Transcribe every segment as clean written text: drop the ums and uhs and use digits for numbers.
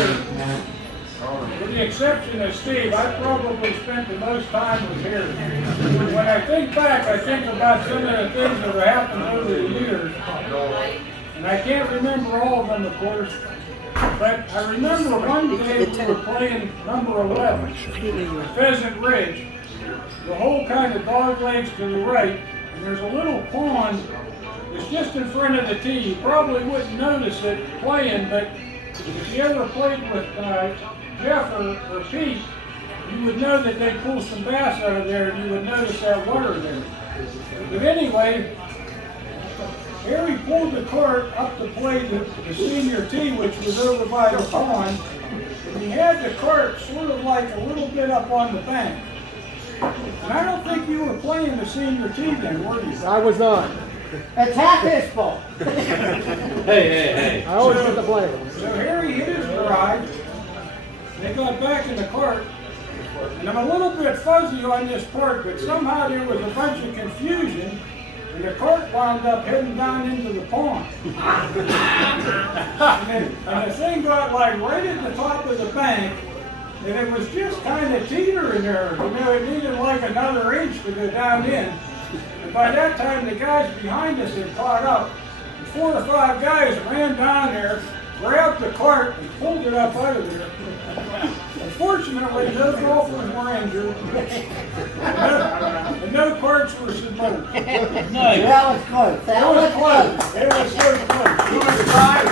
years, with the exception of Steve, I probably spent the most time with Harry. When I think back, I think about some of the things that have happened over the years. And I can't remember all of them, of course. But I remember one day we were playing number 11, Pheasant Ridge. The hole kind of dog legs to the right, and there's a little pond that's just in front of the tee. You probably wouldn't notice it playing, but if you ever played with Jeff or Pete, you would know that they pull some bass out of there, and you would notice that water there. But anyway, Harry pulled the cart up to play the senior tee, which was over by the pond, and he had the cart sort of like a little bit up on the bank. And I don't think you were playing the senior tee then, were you? I was not. It's half his fault. Hey. I always get the blame. So Harry hit his drive. They got back in the cart, and I'm a little bit fuzzy on this part, but somehow there was a bunch of confusion, and the cart wound up heading down into the pond. and the thing got like right at the top of the bank, and it was just kind of teetering there. You know, it needed like another inch to go down in. And by that time, the guys behind us had caught up. 4 or 5 guys ran down there, grabbed the cart, and pulled it up out of there. Unfortunately, no golfers were injured, and no carts were submerged. Nice. That was close. That was close. It was so close. You want to drive?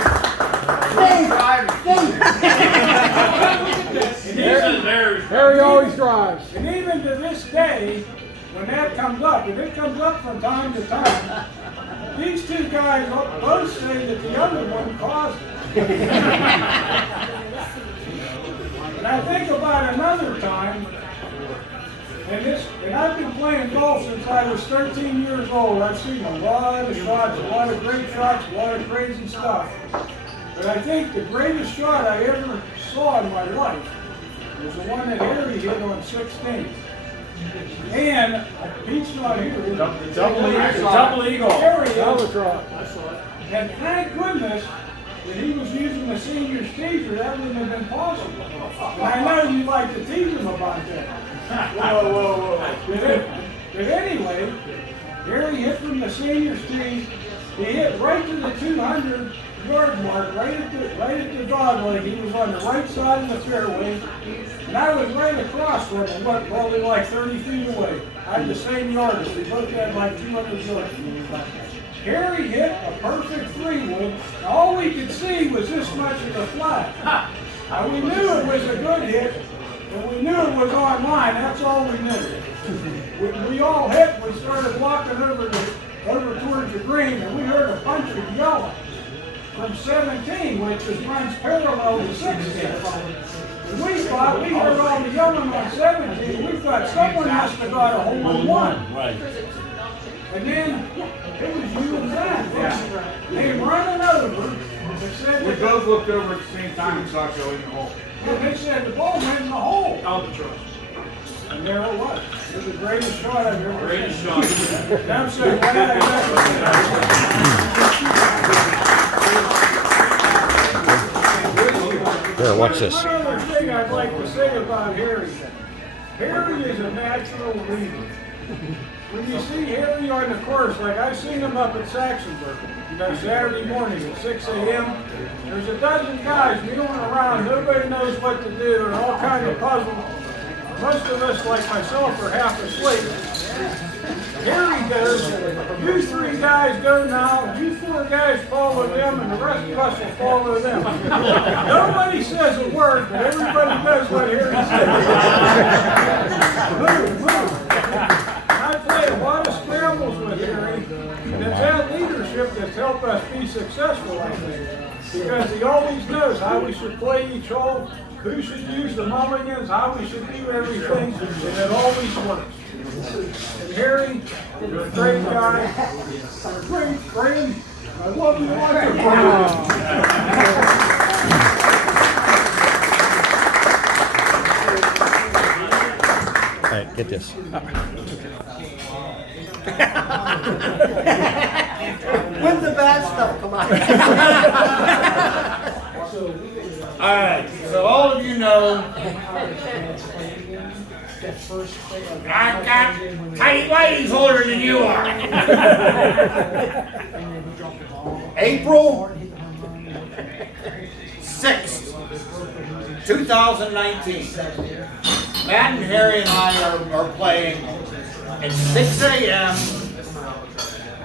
Harry always drives. And even to this day, when that comes up, and it comes up from time to time, these 2 guys both say that the other one caused it. And I think about another time, and I've been playing golf since I was 13 years old. I've seen a lot of shots, a lot of great shots, a lot of crazy stuff. But I think the greatest shot I ever saw in my life was the one that Harry hit on 16. And Pete's not here. Double eagle. Harry Double drop. and thank goodness that he was using the senior's teaser. That wouldn't have been possible. And I know you like to tease him about that. Whoa. But anyway, Harry hit from the senior's tee. He hit right to the 200-yard mark, right at the dog leg. He was on the right side of the fairway. And I was right across from him, probably like 30 feet away. I had the same yardage. We both had like 200 yards. Harry hit a perfect 3-wood. All we could see was this much of the flag. And we knew it was a good hit, and we knew it was on line. That's all we knew. We all hit. We started walking over towards the green, and we heard a bunch of yelling from 17, which runs parallel to 16. And we thought, we heard all the yelling on 17, we thought someone must have got a hole-in-one. Right. And then it was you and Zach. Yeah. They running over. They said We both looked over at the same time and saw it go in the hole. and they said the ball went in the hole. Albatross. And there it was. It was the greatest shot I've ever Greatest seen. shot. And I'm so glad I got it. Here, watch this. One other thing I'd like to say about Harry. Harry is a natural leader. When you see Harry on the course, like I've seen him up at Saxonburg, Saturday morning at 6 a.m., there's a dozen guys milling around, nobody knows what to do, and all kinds of puzzles. Most of us, like myself, are half asleep. Harry goes, you 3 guys go now, you 4 guys follow them, and the rest of us will follow them. Nobody says a word, but everybody does what Harry says. Move. I play a lot of scrambles with Harry, and it's that leadership that's helped us be successful, I think. Because he always knows how we should play each hole, who should use the mulligans, how we should do everything, and it always works. And Harry, you're a great guy, you're a great friend. I love you like a brother. All right, get this. When's the bad stuff come out? Alright, so all of you know I've got tight whities older than you are. April 6th, 2019. Matt and Harry and I are playing at 6 a.m.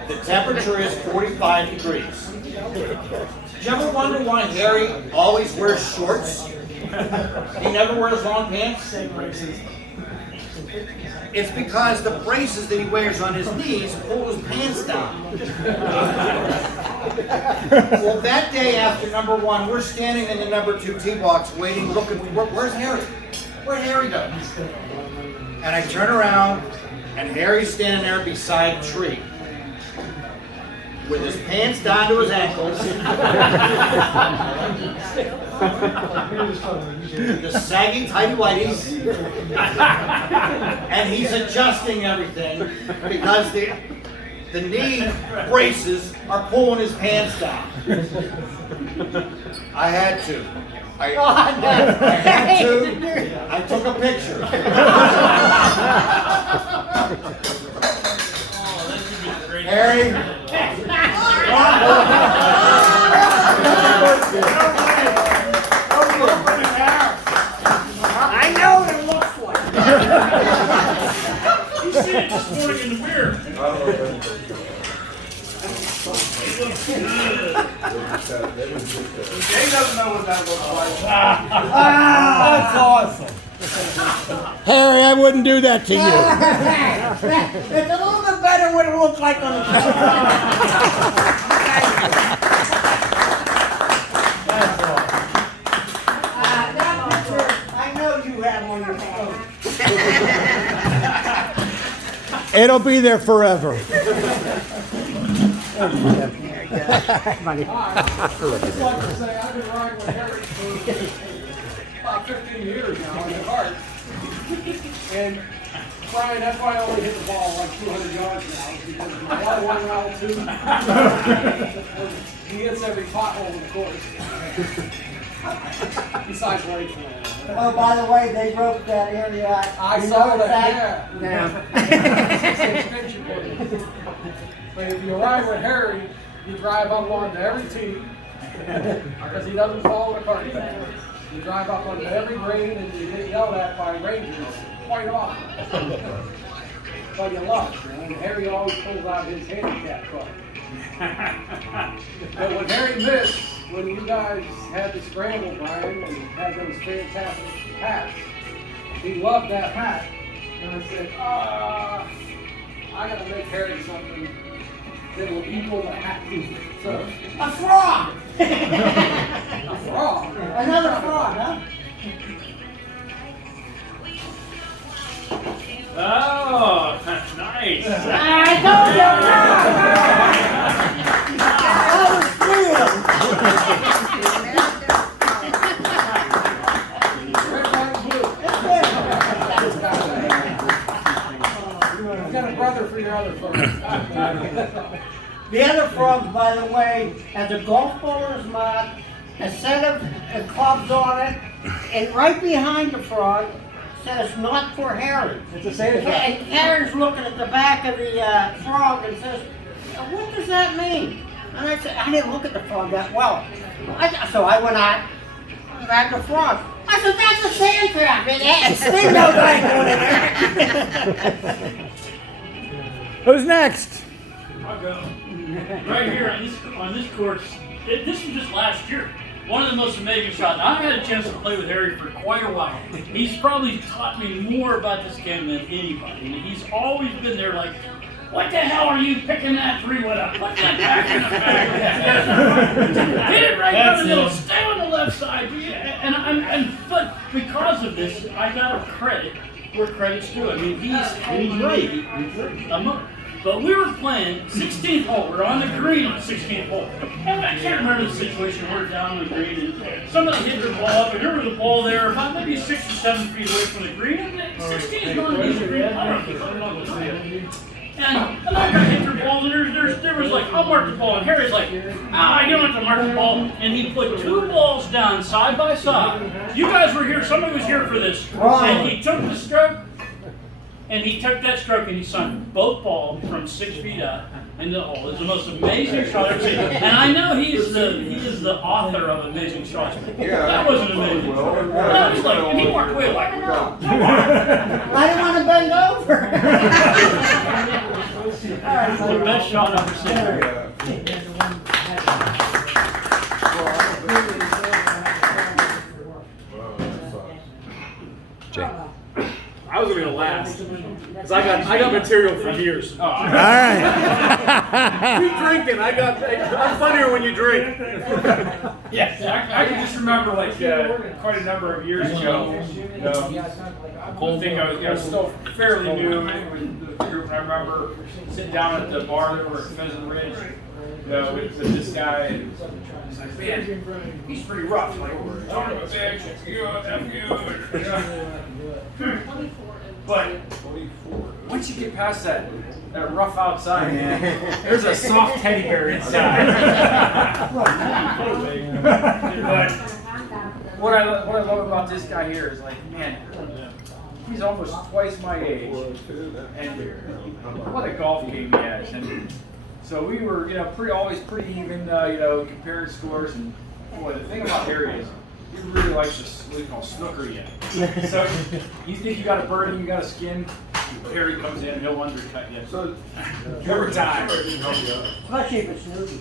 The temperature is 45 degrees. Did you ever wonder why Harry always wears shorts? He never wears long pants? It's because the braces that he wears on his knees pull his pants down. Well, that day after number one, we're standing in the number 2 tee box waiting, looking, where's Harry? Where'd Harry go? And I turn around, and Harry's standing there beside a tree, with his pants down to his ankles, the saggy tighty whities, and he's adjusting everything because the knee braces are pulling his pants down. I had to. I had to. I took a picture. Harry. I know what it looks like. You see it this morning in the mirror. It looks good. Jay doesn't know what that looks like. That's awesome. Harry, I wouldn't do that to you. It's a little bit better what it looks like on the that picture, I know you have on your phone. It'll be there forever. I'd just like to say I've been riding with Harry for about 15 years now in the cart. And Brian, that's why I only hit the ball like 200 yards now, because the ball one round two. He hits every pothole in the course. Besides race land. Oh, by the way, they broke that area out. I You saw noticed that, Yeah. But if you ride with Harry, you drive up onto every tee, because he doesn't follow the cart path. You drive up onto every green and you get yelled at by rangers quite often. But you love it. And Harry always pulls out his handicap card. But when Harry missed, when you guys had the scramble, Brian, and had those fantastic hats, he loved that hat. And I said, I gotta make Harry something that will equal the hat. So, A frog! a frog. Another frog, huh? Oh, nice. I told you! That was three of them. Red, white, and blue. You got a brother for your other folks. The other frog, by the way, has a golf baller's mark, a set of clubs on it, and right behind the frog says "Not for Harry." It's a Santa trap. And Harry's looking at the back of the frog and says, "What does that mean?" And I said, "I didn't look at the frog that well." So I went out and grabbed the frog. I said, "That's a sand trap." There's no guy going in there. Who's next? I'll go. Right here on this course, this was just last year. One of the most amazing shots. I've had a chance to play with Harry for quite a while. He's probably taught me more about this game than anybody. And he's always been there like, what the hell are you picking that 3-wood up? Put that back in the bag. Hit it right down the middle. Stay on the left side. But because of this, I got to credit where credit's due. I mean, he's really a motor. But we were playing 16th hole. We're on the green on the 16th hole. And I can't remember the situation. We're down on the green and somebody hit their ball up, and there was a ball there about maybe 6 or 7 feet away from the green. And 16th going to be the green. I don't know. And another guy hit their balls, and there was like, I'll mark the ball. And Harry's like, I don't have to mark the ball. And he put 2 balls down side by side. You guys were here, somebody was here for this. And he took the stroke, and he took that stroke and he sunk both balls from 6 feet up into the hole. It's the most amazing shot I've ever seen. And I know he is the author of amazing shots. That was an amazing shot. That was like, and he walked away like, come on. I didn't want to bend over. It's the best shot I've ever seen. Jay. I was gonna laugh because I got material for years. All right. Keep drinking. I'm funnier when you drink. Yes, I can just remember like quite a number of years ago. I think I was still fairly new with the group, and I remember sitting down at the bar that were at Pheasant Ridge with this guy, and he's like, man, he's pretty rough. Like, we're talking about that, but once you get past that rough outside, there's a soft teddy bear inside. But what I love about this guy here is like, man, he's almost twice my age, and what a golf game he has. And so we were, always pretty even, comparing scores. And boy, the thing about Harry is he really likes to what we call snooker yet. So you think you got a birdie, you got a skin, Harry comes in, he'll undercut you. So every time. Especially if it's Snoopy.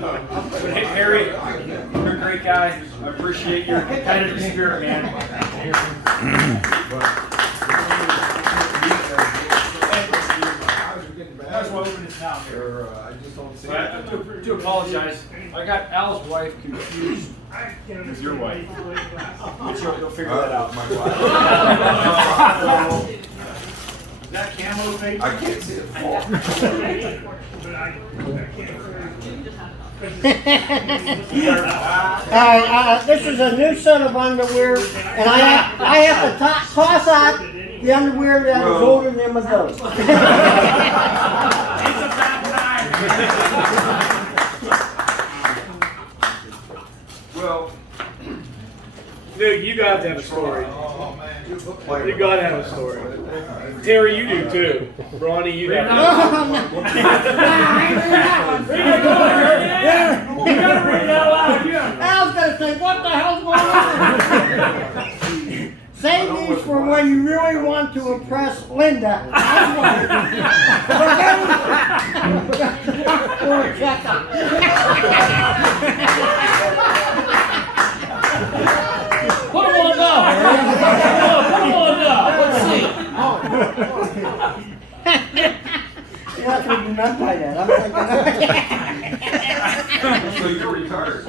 But hey, Harry, you're a great guy. I appreciate your competitive spirit, man. That's why open this now here. I do apologize. I got Al's wife confused with your wife. But you'll figure that out. My wife. Is that camo paper? I can't see it fall. This is a new set of underwear, and I have to toss out the underwear that was older than my goat. It's a bad time. Well, Dude, you got to have a story. Oh, man. You got to have a story. Terry, you do too. Ronnie, you have. I was going to say, what the hell's going on? Save these for when you really want to impress Linda. For a checkup. Put them on now. Put them on now. Let's see. That's what you meant by that. I'm So you're retired.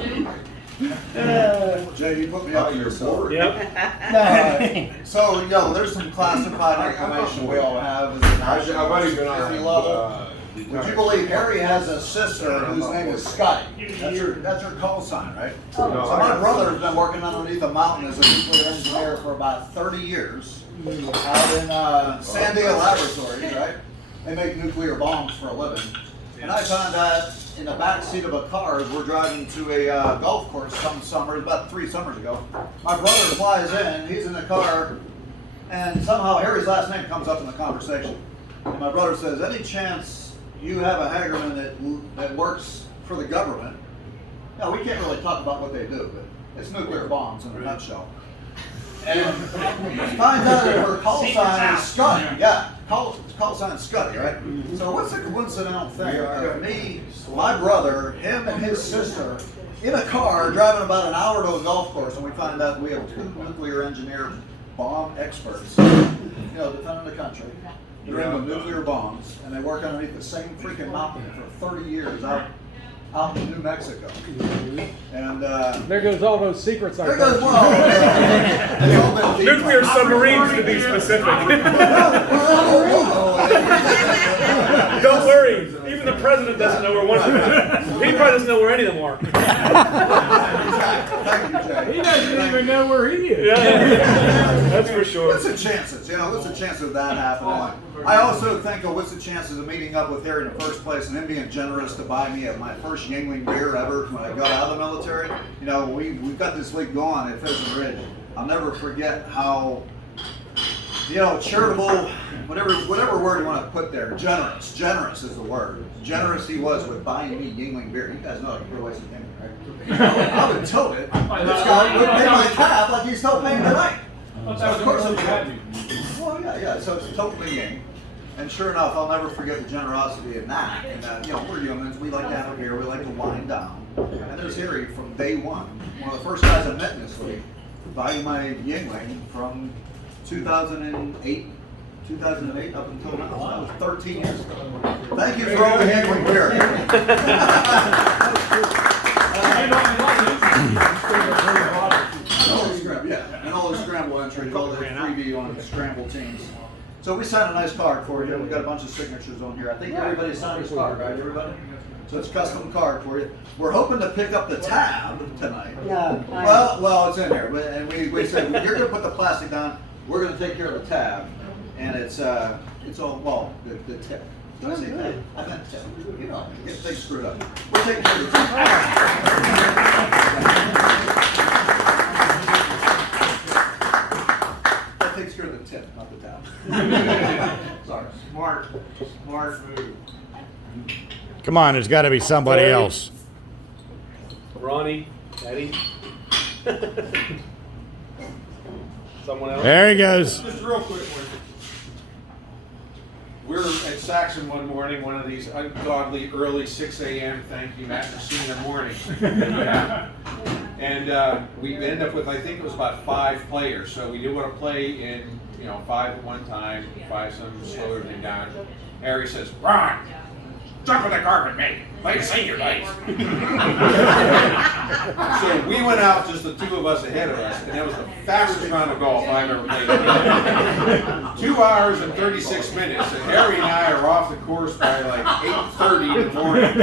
Jay, you put me up your board. Yep. So, there's some classified information we all have. I've already been on level. Would you believe Harry has a sister whose name is Scotty? That's her call sign, right? So my brother has been working underneath a mountain as a nuclear engineer for about 30 years out in Sandia Laboratories, right? They make nuclear bombs for a living. And I found out in the back seat of a car as we're driving to a golf course some summer, about 3 summers ago. My brother flies in, he's in the car, and somehow Harry's last name comes up in the conversation. And my brother says, any chance you have a Hagerman that works for the government? Now, we can't really talk about what they do, but it's nuclear bombs in a nutshell. And finds out that her call sign is Scotty. Yeah, call sign is Scotty, right? So what's the coincidental thing of me, my brother, him and his sister in a car driving about an hour to a golf course, and we find out we have 2 nuclear engineer bomb experts, defending the country. They're into nuclear bombs, and they work underneath the same freaking mountain for 30 years out in New Mexico. And There goes all those secrets I there goes nuclear submarines to be specific. Don't worry, even the president doesn't know where one of them is. He probably doesn't know where any of them are. He doesn't even know where he is. Yeah, that's for sure. What's the chances? What's the chances of that happening? I also think of what's the chances of meeting up with Harry in the first place and him being generous to buy me my first Yingling beer ever when I got out of the military. We've got this league going at Pheasant Ridge. I'll never forget how, charitable, whatever word you want to put there, generous is the word. Generous he was with buying me Yingling beer. You guys know I can realize it, right? I would tote it. This guy would pay my tab like he's still paying tonight. So of course it was. Well, yeah. So it's totally Ying. And sure enough, I'll never forget the generosity in that. And we're humans. We like to have a beer. We like to wind down. And there's Harry from day one. One of the first guys I met in this league. Buying my Yingling from 2008 up until now. So that was 13 years ago. Thank you for all the Yingling beer. And all the scramble entries, all the freebie on the scramble teams. So we signed a nice card for you. We got a bunch of signatures on here. I think everybody signed his card, right? Everybody? So it's a custom card for you. We're hoping to pick up the tab tonight. No. Well, it's in there. And we said, you're going to put the plastic down. We're going to take care of the tab. And it's all, the tip. Did I say tab? I meant tip. Get things screwed up. We're taking care of the tab. That takes care of the tip, not the tab. Sorry. Smart move. Come on, there's got to be somebody else. Ronnie, Eddie. Someone else? There he goes. Just real quick one. We're at Saxon one morning, one of these ungodly early 6 a.m. thank you, Matt, for senior morning. And we end up with, I think it was about 5 players. So we did want to play in, 5 at one time, 5 some slow everything down. Harry says, Ron, jump on the carpet, mate. Play senior days. So we went out, just the 2 of us ahead of us, and that was the fastest round of golf I've ever played. 2 hours and 36 minutes, and Harry and I are off the course by like 8:30 in the morning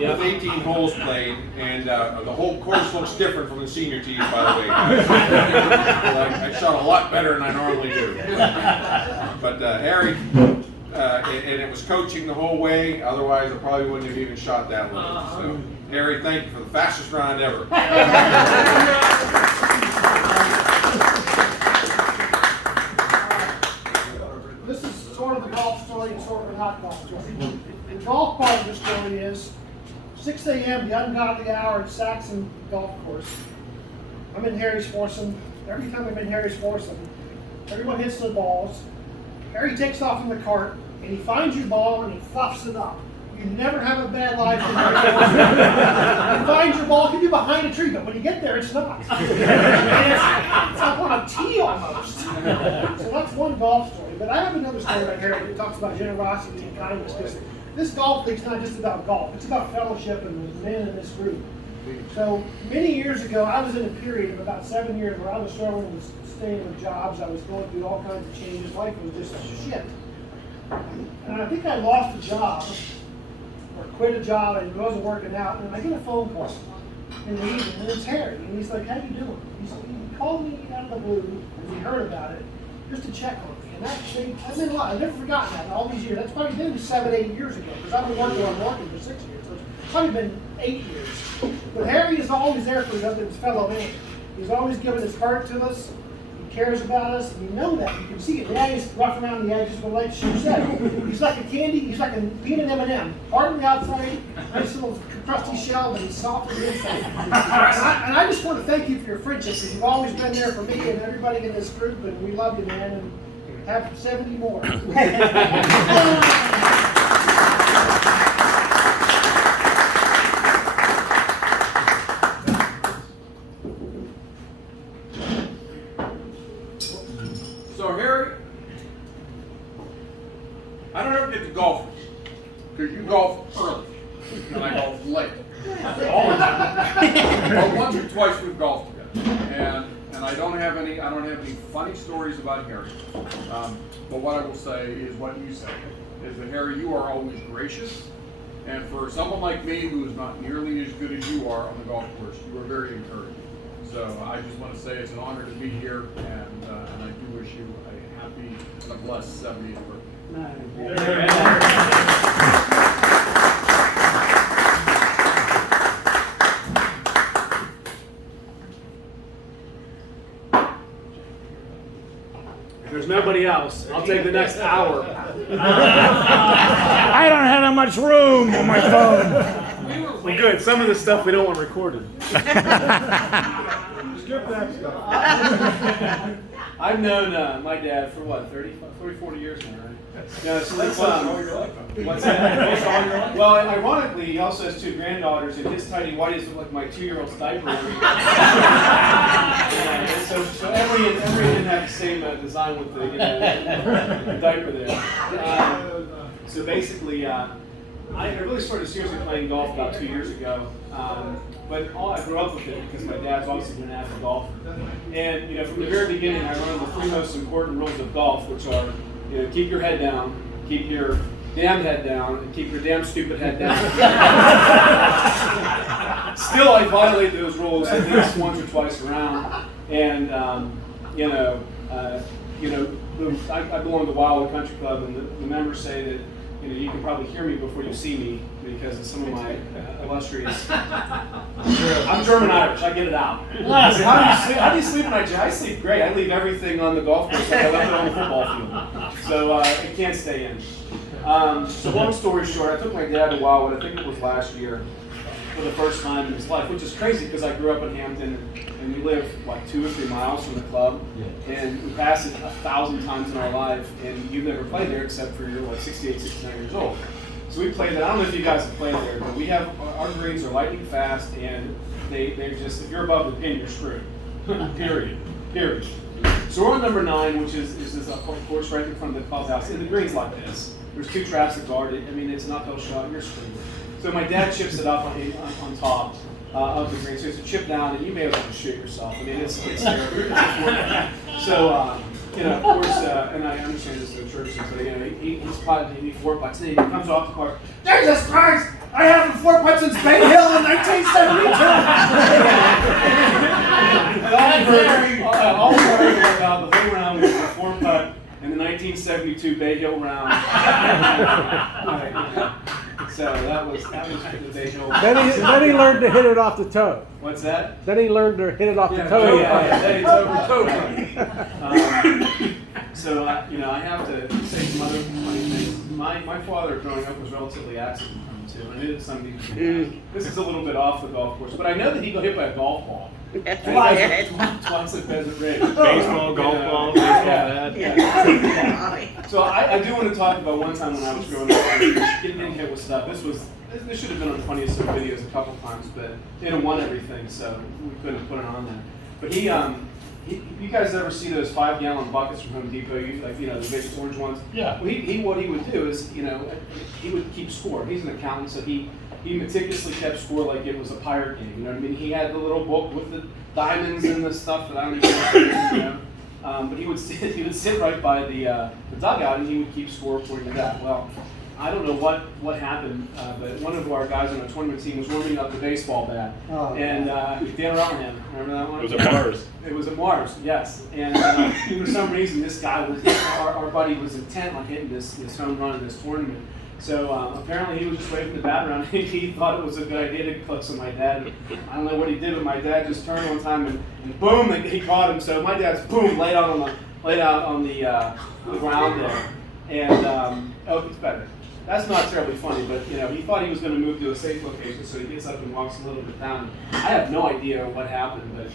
with 18 holes played, and the whole course looks different from the senior tees, by the way. I shot a lot better than I normally do. But Harry, and it was coaching the whole way, otherwise I probably wouldn't have even shot that low. So, Harry, thank you for the fastest round ever. This is sort of the golf story and sort of a not golf story. The golf part of the story is 6 a.m., the ungodly hour at Saxon Golf Course. I'm in Harry's foursome. Every time I'm in Harry's foursome, everyone hits the balls. Harry takes off in the cart, and he finds your ball and he fluffs it up. You never have a bad life in Harry's foursome. He finds your ball, it could be behind a tree, but when you get there, it's not. It's up on a tee almost. So that's one golf story. But I have another story about Harry that talks about generosity and kindness, because this golf league's not just about golf, it's about fellowship and the men in this group. So many years ago, I was in a period of about 7 years where I was struggling with staying with jobs. I was going through all kinds of changes. Life was just shit. And I think I lost a job, or quit a job, and it wasn't working out. And I get a phone call in the evening, and it's Harry. And he's like, "How you doing?" He called me out of the blue, because he heard about it, just to check on me. And actually, I've never forgotten that in all these years. That's probably been 7, 8 years ago, because I've been working for 6 years. So it's probably been 8 years. But Harry is always there for his fellow man. He's always given his heart to us. He cares about us. And you know that. You can see it. Yeah, he's rough around the edges, but like Sue said, he's like a candy. He's like a peanut M&M. Hard on the outside, nice little crusty shell, but he's soft on the inside. And I just want to thank you for your friendship, because you've always been there for me and everybody in this group, and we love you, man. And have 70 more. So Harry, I don't ever get to golf because you golf early and I golf late. All the time. But once or twice we've golfed together, and I don't have any funny stories about Harry. But what I will say is what you say. is that, Harry, you are always gracious. And for someone like me who is not nearly as good as you are on the golf course, you are very encouraging. So I just want to say it's an honor to be here, and I do wish you a happy and a blessed 70th birthday. If there's nobody else, I'll take the next hour. I don't have that much room on my phone. Well, good. Some of the stuff we don't want recorded. Skip that stuff. I've known my dad for what, 30, 40 years now, right? Yeah, so that's what's that? Well, ironically, he also has 2 granddaughters, and his tidy whities look like my 2-year-old's diaper. So every didn't have the same design with the diaper there. So basically, I really started seriously playing golf about 2 years ago. But I grew up with it because my dad's obviously been an avid golfer. And from the very beginning, I learned the 3 most important rules of golf, which are, keep your head down, keep your damn head down, and keep your damn stupid head down. Still, I violate those rules at least once or twice around. And I belong to Wildwood Country Club, and the members say that you can probably hear me before you see me because of some of my illustrious. I'm German Irish. I get it out. So how do you sleep at night? I sleep great. I leave everything on the golf course like I left it on the football field. So it can't stay in. So long story short, I took my dad to Wildwood. I think it was last year for the first time in his life, which is crazy because I grew up in Hampton and we live like 2 or 3 miles from the club, and we pass it 1,000 times in our life, and you've never played there except for you're like 68, 69 years old. So we played there. I don't know if you guys have played there, but we have our greens are lightning fast, and they're just, if you're above the pin, you're screwed. Period. So we're on number 9, which is this course right in front of the clubhouse, and the green's like this. There's 2 traps that guard it. I mean, it's an uphill shot. You're screwed. So my dad chips it up on top of the green. So it's a chip down, and you may as well shoot yourself. I mean, it's so, of course, and I understand this in the church, but he's potting, he 4 putts, and he comes off the course. Jesus Christ! I haven't 4 putts since Bay Hill in 1972. And all we heard about the whole round was the 4 putt in the 1972 Bay Hill round. So that was the Bay Hill. Then he learned to hit it off the toe. What's that? Then he learned to hit it off the toe. Then he toe. So I have to say some other funny things. My father growing up was relatively accident prone too. I knew that some people. This is a little bit off the golf course, but I know that he got hit by a golf ball. Twice at Pheasant Ridge. Baseball, golf ball, baseball bat. Yeah. So I do want to talk about one time when I was growing up, getting hit with stuff. This should have been on the funniest of videos a couple times, but they didn't want everything, so we couldn't put it on there. But you guys ever see those 5-gallon buckets from Home Depot? The big orange ones. Yeah. Well, what he would do is, he would keep score. He's an accountant, so he meticulously kept score like it was a pirate game. You know what I mean? He had the little book with the diamonds and the stuff that I don't even know. But he would sit right by the dugout, and he would keep score according to that. Well, I don't know what happened, but one of our guys on the tournament team was warming up the baseball bat, and Dan Rottenham, remember that one? It was at Mars. It was at Mars, yes. And for some reason, this guy our buddy was intent on hitting this home run in this tournament. So apparently he was just waving the bat around, and he thought it was a good idea to clip my dad. I don't know what he did, but my dad just turned one time and boom, he caught him. So my dad's boom laid out on the ground there, and it's better. That's not terribly funny, but he thought he was going to move to a safe location, so he gets up and walks a little bit down. I have no idea what happened, but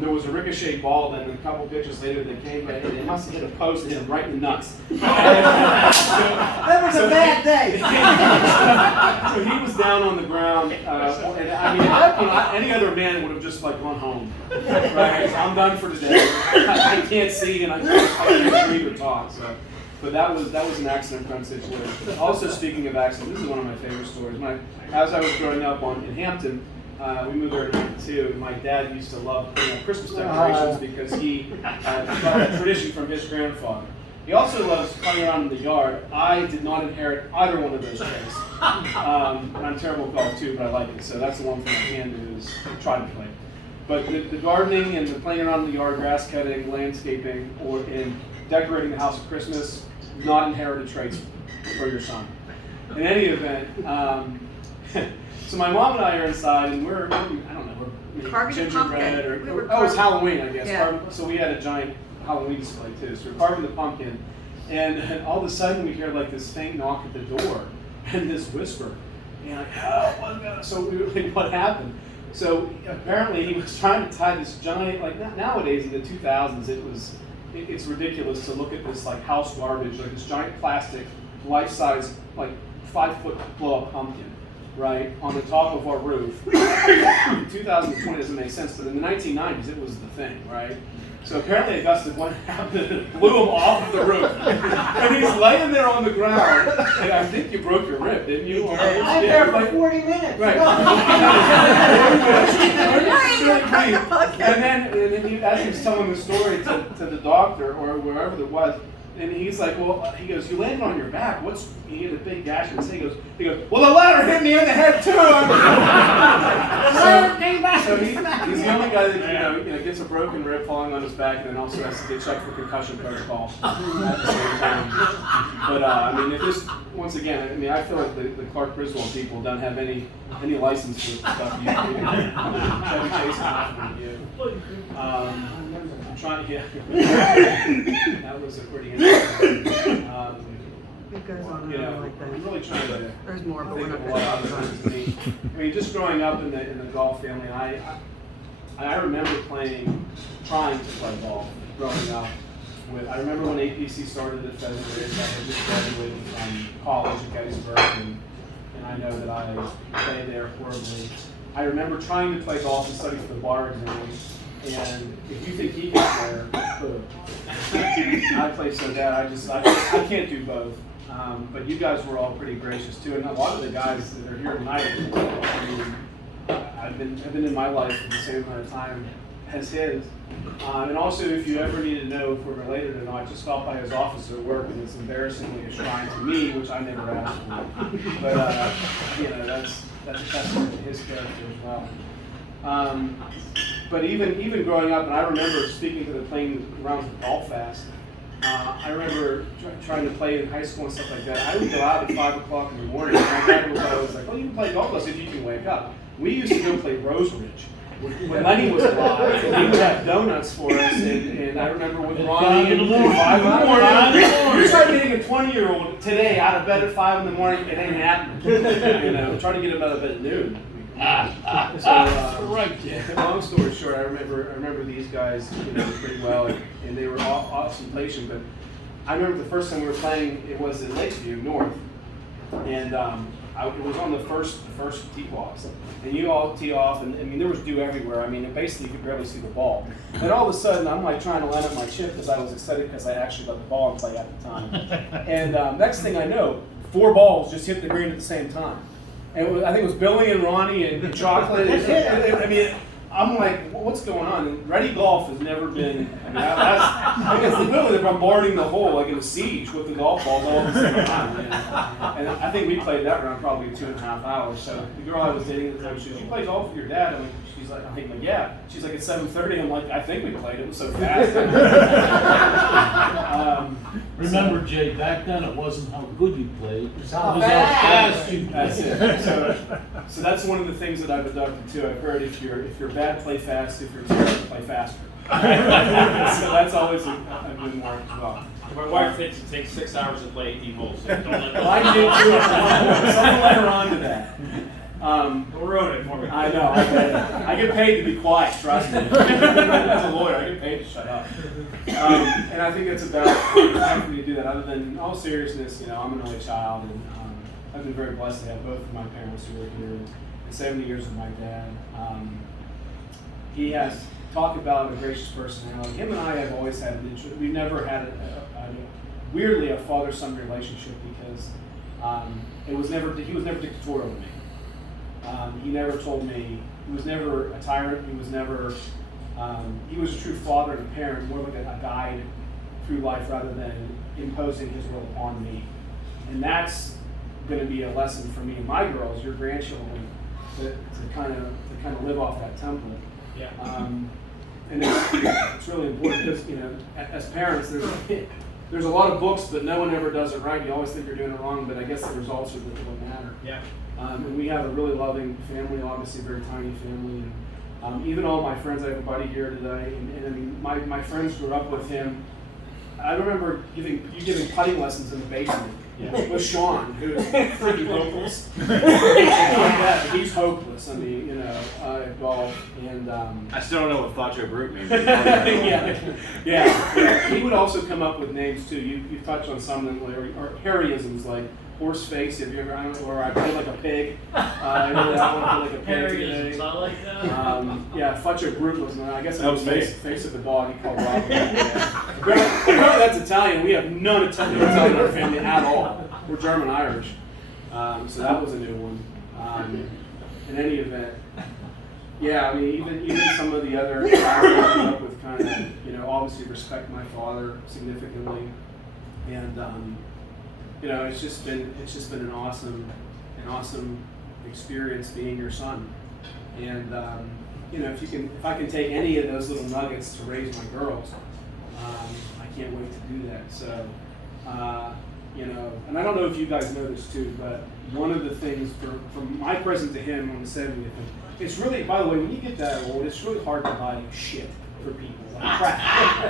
there was a ricochet ball. Then a couple pitches later, they came right in. It must have hit a post and hit him right in the nuts. That was a bad day. So he was down on the ground, and I mean, at that point, any other man would have just gone home. Right? I'm done for today. I can't see, and I can't breathe or talk. So. But that was an accident-prone situation. Also, speaking of accidents, this is one of my favorite stories. As I was growing up in Hampton, we moved there in Hampton too. My dad used to love putting up Christmas decorations because he got a tradition from his grandfather. He also loves playing around in the yard. I did not inherit either one of those traits. And I'm terrible at golf too, but I like it. So that's the one thing I can do is try to play. But the gardening and the playing around in the yard, grass cutting, landscaping, or in decorating the house at Christmas, not inherited traits for your son. In any event, so my mom and I are inside, and we're I don't know, we're Carving a gingerbread pumpkin. or oh, it's Halloween, I guess. Yeah. So we had a giant Halloween display too. So we're carving the pumpkin, and all of a sudden we hear like this faint knock at the door, and this whisper, and like, oh, so we were like, what happened? So apparently he was trying to tie this giant, like nowadays in the 2000s, it's ridiculous to look at this like house garbage, like this giant plastic, life-size, like 5-foot blow-up pumpkin, right, on the top of our roof. 2020 doesn't make sense, but in the 1990s it was the thing, right? So apparently a gust of wind happened and it blew him off of the roof. And he's laying there on the ground, and I think you broke your rib, didn't you? I'm there for 40 minutes. Right. And then he, as he was telling the story to the doctor or wherever it was, and he's like, well, he goes, you landed on your back. He had a big gash in his head. He goes, well, the ladder hit me in the head too. So he's the only guy that you know gets a broken rib falling on his back, and then also has to get checked for concussion protocol at the same time. But I mean, if this once again, I mean, I feel like the Clark Griswold people don't have any license for stuff you do. Chevy Chase is not going to do. I'm trying to get. That was a pretty interesting. It goes on and You know, on like that. I'm really trying to There's more, but think we're of not a lot going of to other things. I mean, just growing up in the golf family, I remember trying to play golf growing up. I remember when APC started at Pheasant Ridge. I had just graduated from college at Gettysburg, and I know that I played there horribly. I remember trying to play golf and study for the bar exam, and if you think he got there, boom. I played so bad, I can't do both. But you guys were all pretty gracious too, and a lot of the guys that are here tonight, I mean, I've been in my life for the same amount of time as his. And also, if you ever need to know if we're related or not, just stop by his office at work, and it's embarrassingly a shrine to me, which I never asked for. But you know, that's a testament to his character as well. But even growing up, and I remember speaking to the playing rounds of Golf Fast. I remember trying to play in high school and stuff like that. I would go out at 5 o'clock in the morning. And my dad was always like, "Oh, you can play golf with us if you can wake up." We used to go play Rose Ridge when Lenny was alive. And he would have donuts for us. And I remember with Ronnie and 5 in the morning. You try getting a 20-year-old today out of bed at 5 in the morning, it ain't happening. You know, trying to get him out of bed at noon. Right. Long story short, I remember these guys, pretty well, and they were awesome players. But I remember the first time we were playing, it was in Lakeview North, and it was on the first tee box, and you all tee off, and I mean there was dew everywhere. I mean, basically you could barely see the ball. And all of a sudden, I'm like trying to line up my chip because I was excited because I actually got the ball and play at the time. And next thing I know, 4 balls just hit the green at the same time. And I think it was Billy and Ronnie and Chocolate. I mean, I'm like, what's going on? And Ready Golf has never been. I mean, I guess literally they're bombarding the hole like in a siege with the golf balls all at the same time. And I think we played that round probably 2.5 hours. So the girl I was dating at the time, she goes, "You play golf with your dad?" I'm like, I'm like, "Yeah." She's like, "At 7:30." I'm like, "I think we played. It was so fast." Remember, Jay, back then it wasn't how good you played, it was how fast fast you played. That's it. So that's one of the things that I've adopted too. I've heard if you're bad, play fast. If you're terrible, play faster. So that's always a good mark as well. My wife thinks it takes 6 hours to play 18 holes, so don't let Well, I do too. Someone let her on to that. Who wrote it for me? I know. I get paid to be quiet. Trust me. As a lawyer, I get paid to shut up. And I think it's about time for me to do that. Other than in all seriousness, I'm an only child, and I've been very blessed to have both of my parents who are here. And 70 years with my dad. He has talked about a gracious personality. Him and I have always had an interest. We've never had weirdly a father-son relationship because he was never dictatorial to me. He never told me, he was never a tyrant, he was a true father and a parent, more like a guide through life rather than imposing his will upon me. And that's going to be a lesson for me and my girls, your grandchildren, to kind of live off that template. Yeah. And it's really important because, you know, as parents, there's a lot of books, but no one ever does it right. You always think you're doing it wrong, but I guess the results are what matter. Yeah. And we have a really loving family, obviously a very tiny family. And even all my friends, I have a buddy here today, and I mean, my friends grew up with him. I remember giving putting lessons in the basement with Sean, who's pretty hopeless. He's hopeless. I mean, you know, at golf, and I still don't know what Facho Brute means. yeah. He would also come up with names too. You touched on some of them, or Harryisms like horse face. Have you ever? Or I play like a pig. I know that one. I play like a pig today. I like that. Yeah, Facho Brute was. I guess that was face of the dog. He called Rob. Apparently that's Italian. We have none Italian in our family at all. We're German Irish. So that was a new one. In any event, yeah, I mean, even some of the other guys I grew up with kind of, you know, obviously respect my father significantly, and you know, it's just been an awesome experience being your son, and you know, if I can take any of those little nuggets to raise my girls, I can't wait to do that. So. You know, and I don't know if you guys know this too, but one of the things from my present to him on the 70th, it's really, by the way, when you get that old, it's really hard to buy shit for people, like crap.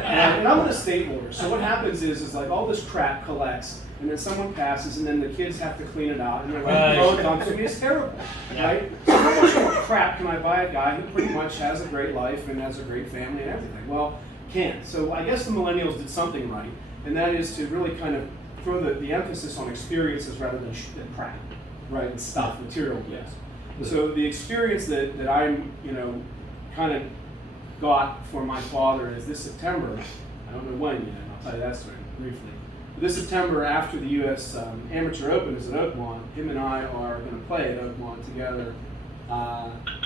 And I'm an estate lawyer, so what happens is like all this crap collects, and then someone passes, and then the kids have to clean it out, and they're like, oh, it comes to me, it's terrible, right? So how much more crap can I buy a guy who pretty much has a great life and has a great family and everything? Well, can't. So I guess the millennials did something right, and that is to really kind of throw the emphasis on experiences rather than crap, right, and stuff, material goods. So the experience that I'm, you know, kind of got for my father is this September, I don't know when yet, I'll tell you that story briefly. But this September, after the U.S. Amateur Open is at Oakmont, him and I are going to play at Oakmont together,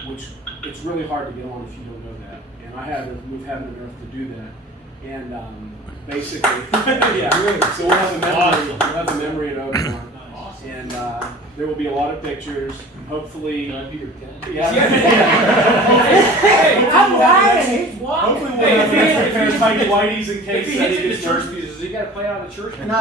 which it's really hard to get on if you don't know that. And I had to move heaven and earth to do that. And basically, yeah. So we'll have a memory. We'll have a memory at Oakmont, and there will be a lot of pictures. Hopefully, Can I be your cat? yeah. Hey, I'm lying. He's walking. Hopefully, we'll have a pair of tight whiteys in case If he hits it in the church music, he got to play out of the church music. No.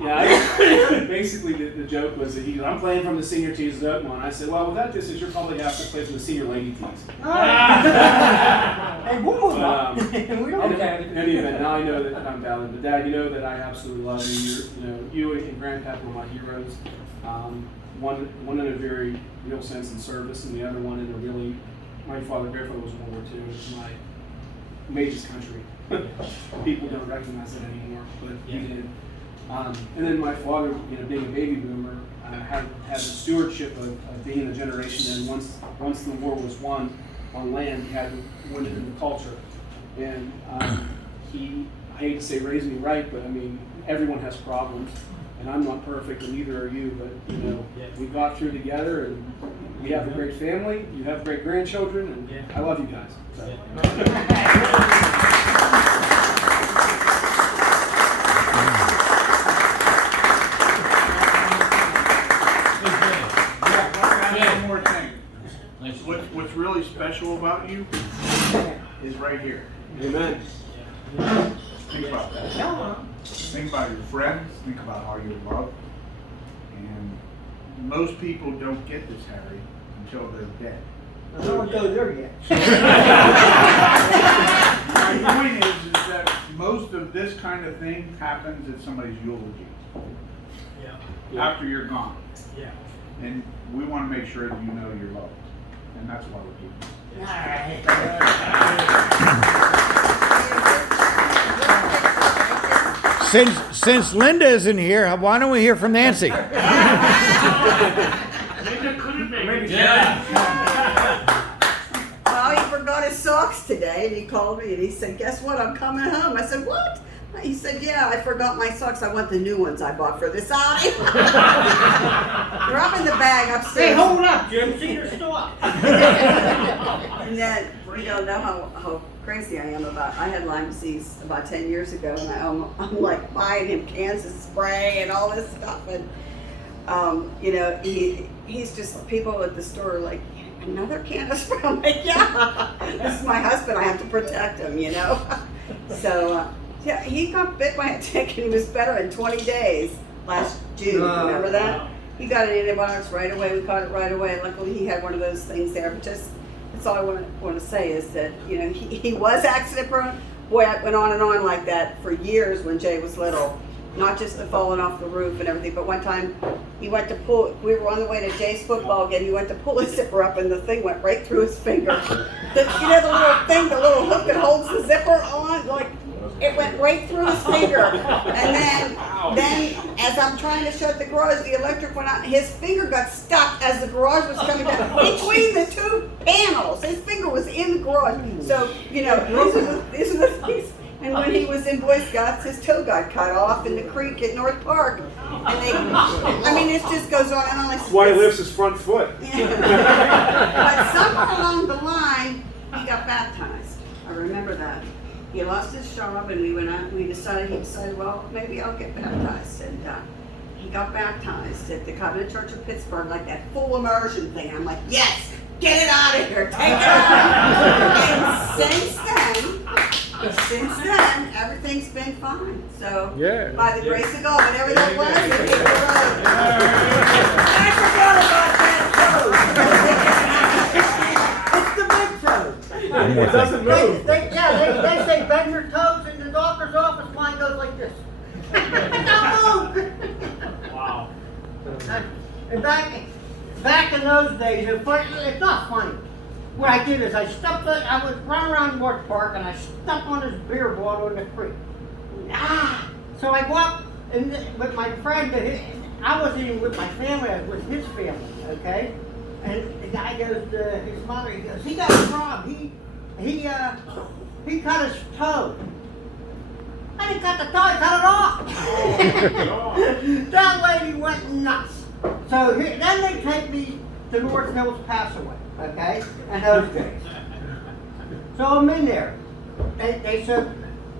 Yeah, basically the joke was that I'm playing from the senior tees at Oakmont. I said, well, without this, you'll probably have to play from the senior lady tees. Hey, we'll move on. In any event, now I know that I'm valid. But Dad, you know that I absolutely love you. You and Grandpa were my heroes. One in a very real sense in service, and the other one in a really, my grandfather was in World War II. It's made this country. People don't recognize it anymore, but he did. And then my father, being a baby boomer, had the stewardship of being a generation. And once the war was won on land, he had to win it in the culture. And he, I hate to say, raised me right, but I mean, everyone has problems, and I'm not perfect, and neither are you. But we got through together, and we have a great family. You have great grandchildren, and I love you guys. So. What's really special about you is right here. Amen. Think about that. Think about your friends. Think about how you're loved. And most people don't get this, Harry, until they're dead. I don't go there yet. My point is that most of this kind of thing happens at somebody's eulogy. After you're gone. Yeah. And we want to make sure that you know you're loved. And that's why we're doing this. All right. Since Linda isn't here, why don't we hear from Nancy? Well, he forgot his socks today, and he called me and he said, "Guess what? I'm coming home." I said, "What?" He said, "Yeah, I forgot my socks. I want the new ones I bought for this outing." They're up in the bag upstairs. Hey, hold up, Jim. See your stuff. And then, you don't know how crazy I am about, I had Lyme disease about 10 years ago, and I'm like buying him cans of spray and all this stuff, and you know, he's just, people at the store are like, another can of spray? I'm like, yeah, this is my husband, I have to protect him, you know. So, yeah, he got bit by a tick and he was better in 20 days last June, remember that? He got an antibiotics right away, we caught it right away. Luckily he had one of those things there, but just, that's all I want to say is that, you know, he was accident prone. Boy, I went on and on like that for years when Jay was little. Not just the falling off the roof and everything, but one time he went to pull, we were on the way to Jay's football game, he went to pull his zipper up and the thing went right through his finger. You know the little thing, the little hook that holds the zipper on, like, it went right through his finger. And then as I'm trying to shut the garage, the electric went out, his finger got stuck as the garage was coming down between the two panels. His finger was in the garage. So, you know, these are the things. And when he was in Boy Scouts, his toe got cut off in the creek at North Park. And they, I mean, it just goes on and on. That's why he lifts his front foot. Yeah. But somewhere along the line, he got baptized. I remember that. He lost his job, and we went out. He decided, well, maybe I'll get baptized. And he got baptized at the Covenant Church of Pittsburgh, like that full immersion thing. I'm like, yes, get it out of here, take it out. And since then, everything's been fine. So, by the grace of God, whatever that was, it hit the road. I forgot about that toe. It's the big toe. It doesn't move. They say bend your toes in the doctor's office. Mine goes like this. Don't move. Wow. And back in those days, it's not funny. What I did is I was running around North Park and I stepped on this beer bottle in the creek. So I go up with my friend, I wasn't even with my family, I was with his family, okay? And the guy goes to his mother, he goes, he got robbed, he cut his toe. I didn't cut the toe, I cut it off. That lady went nuts. So then they take me to North Hills Passaway. Okay, and those days. So I'm in there. They said,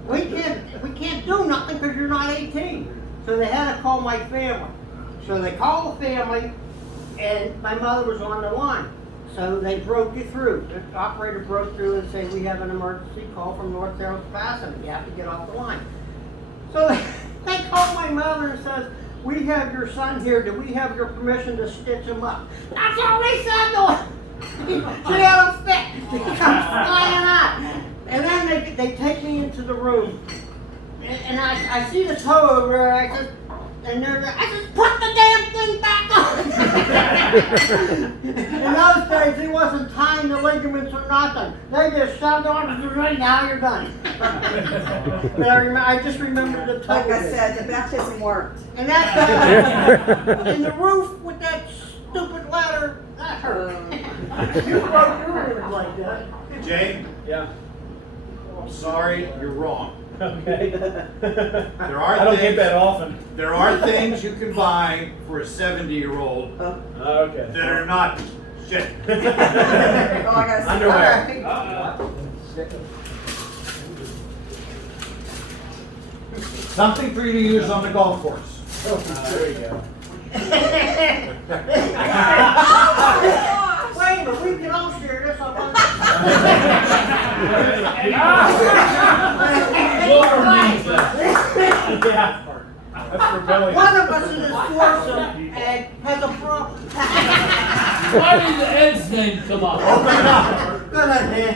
we can't do nothing because you're not 18. So they had to call my family. So they called the family, and my mother was on the line. So they broke it through. The operator broke through and said, we have an emergency call from North Hills Passaway. You have to get off the line. So they called my mother and says, we have your son here. Do we have your permission to stitch him up? That's all they said to him. She had him fit. She comes flying out. And then they take me into the room. And I see the toe over there. I said, I said, put the damn thing back on. In those days, he wasn't tying the ligaments or nothing. They just shoved on and right now you're done. But I just remember the toe. Like I said, the baptism worked. And and the roof with that stupid ladder, that hurt. You broke your roof like that. Jay? Yeah. I'm sorry, you're wrong. Okay. There are I don't get that often. There are things you can buy for a 70-year-old Okay. that are not shit. Oh, I gotta see. Underwear. All right. Something for you to use on the golf course. There you go. Wait a minute, we can all share this up on That's rebellion. One of us in this foursome has a problem. Why did the Ed's name come up? Good idea.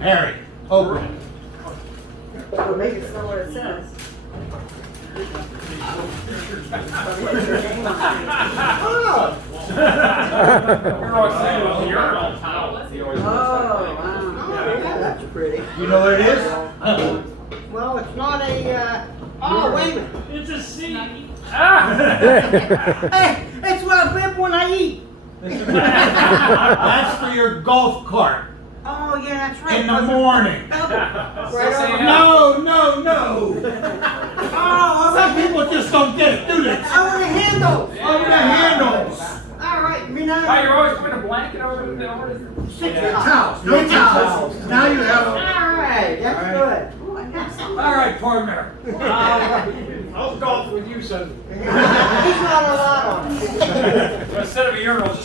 Harry, open it. Well, maybe it's not what it says. Oh, wow. Yeah, that's pretty. You know what it is? Well, it's not a, oh, wait a minute. It's a C. Hey, it's what I bib when I eat. That's for your golf cart. Oh, yeah, that's right. In the morning. No. Oh, Some people just don't get it, do they? over the handles. Over the handles. All right, me now. You're always putting a blanket over the door? Six Towels, no towels. Now you have All a. right, that's good. Oh, I got some. All right, partner. I'll golf with you Sunday. He's not a lot on it. Instead of a urinal, just